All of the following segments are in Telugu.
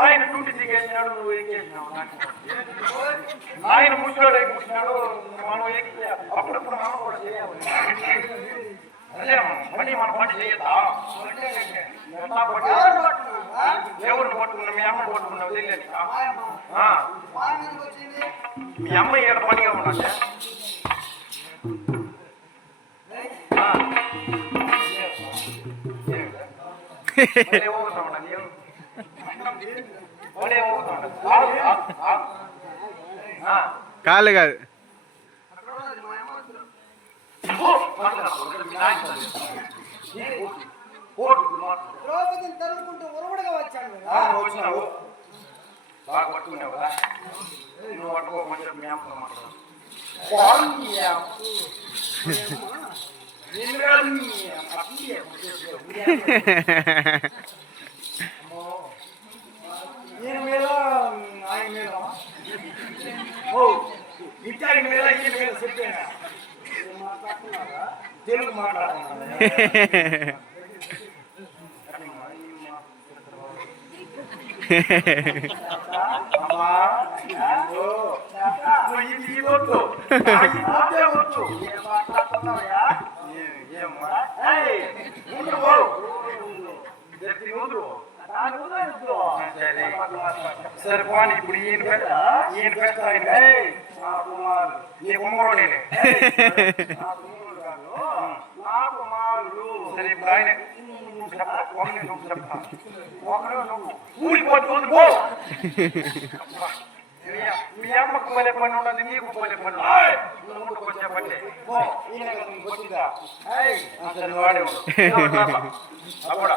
ఆయన డ్యూటీ దిగేసినాడు నువ్వు ఎక్కేసినావు ఆయన ముసలోడు ఎక్కినాడు మనం ఎక్కి అప్పుడప్పుడు మనం కూడా చేయాలి. అదే పని మన పని పట్టు? ఎవరిని పట్టుకున్నా మీ అమ్మ పట్టుకున్నావు? తెలియదు? మీ అమ్మ ఈడ పనిగా ఉన్నది? ఒరే ఊగుతా ఉన్నది. ఒరే ఊగుతా ఉన్నది. ఆగు, ఆగు, ఆగు. ఆ. కాళ్ళు కాదు ఓ, మాట్లాడు. మీ నాయన తల్లి. ఓటు, మాట్లాడు. ద్రౌపదిని తరుముకుంటూ ఉరవడగా వచ్చాను కదా ఆ, నువ్వు వచ్చినావు బాగా పట్టుకున్నావు కదా నువ్వు పట్టుకోకపోతే మీ అమ్మతో మాట్లాడు ఓ ఆయన మీద ఈయన మీద చెప్పాను? తెలుగు మాట్లాడుతున్నాను. ఏం ముందు. సరే. పోనీ ఇప్పుడు ఈయన పెద్ద ఈయన పెద్ద ఆయన నీ కుమారుడు సరే ఇప్పుడు ఆయన చెప్ప, పో మీ- అమ్మకు పలే పని ఉండదు నీకు పలే పని ఉండదు. కొంచెం వచ్చే పని వచ్చిందా? ఏయ్, వాడే అప్పుడా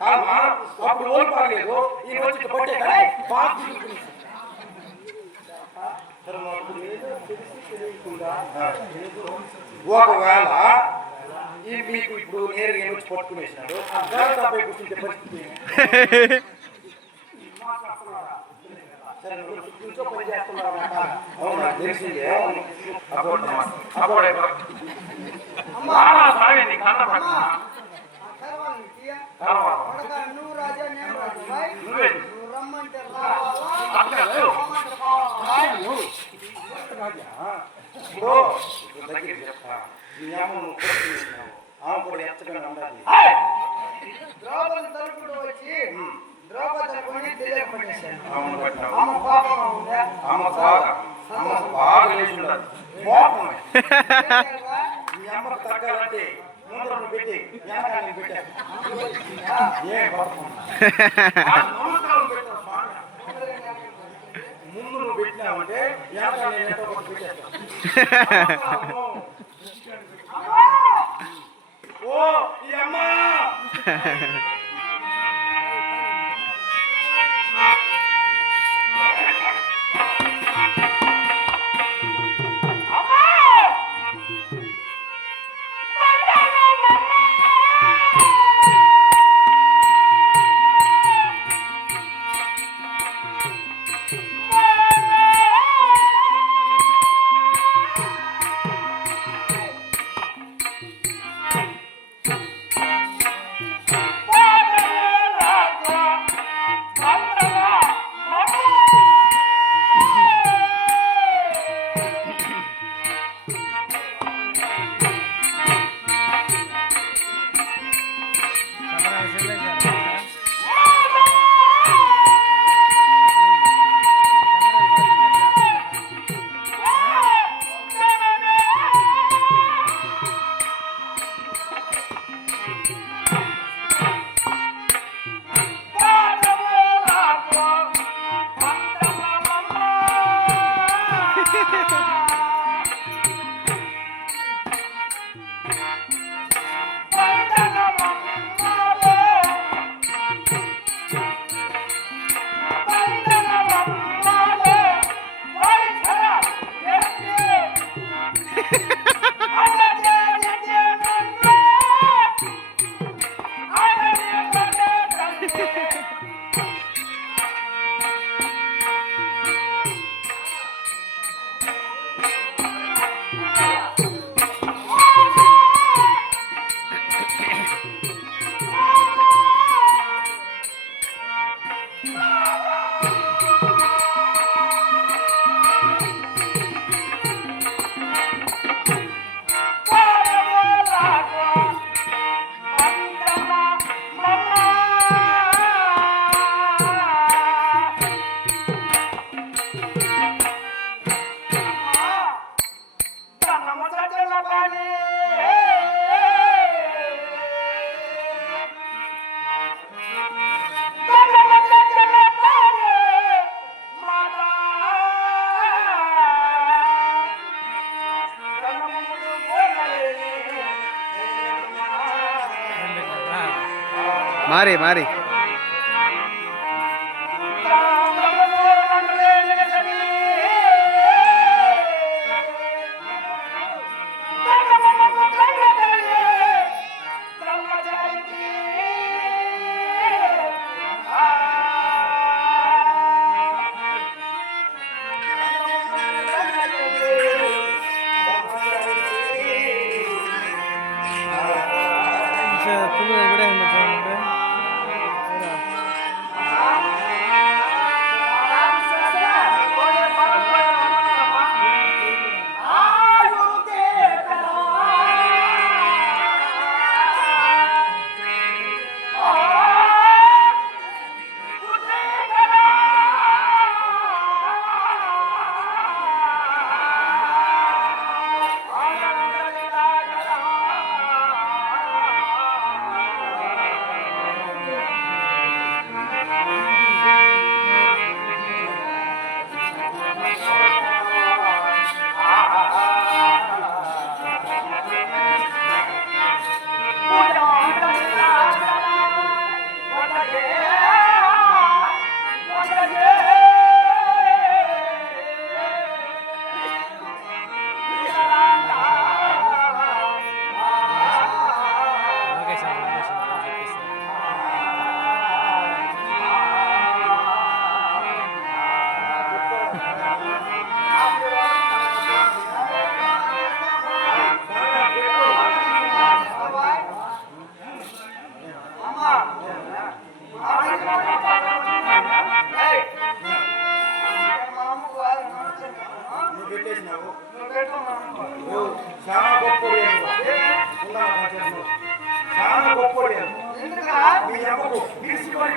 కాదమ్మా, అప్పుడు ఓళ్ళు వచ్చి పట్టే కదా బాగా ఒకవేళ ఈ మీకు ఇప్పుడు నేరుగా ఏమి వచ్చి పట్టుకునేసినాడు కూర్చుంటే పరిస్థితి అవునా, తెలిసిందే. అప్పుడు అప్పుడే కరవాలి నువ్వు రాజా నేను రాజు నువ్వు రమ్మంటే దగ్గర చెప్తా నీ అమ్మ నువ్వు ఆమె కూడా ఎత్తగా ఉండాలి ద్రౌపది తలుపుడు వచ్చి ద్రౌపది కొని తెలియపట్టేశాను అవును పట్టావు ఆమె కోపంగా ఉందా అమ్మ బాగా అమ్మ బాగా లేచి ఉండదు కోపమే నీ అమ్మకు తగ్గాలంటే ముందు నువ్వు పెట్టినావంటే ఓ Yeah. मारे मारे। మీ అమ్మకు పిలిచి మరి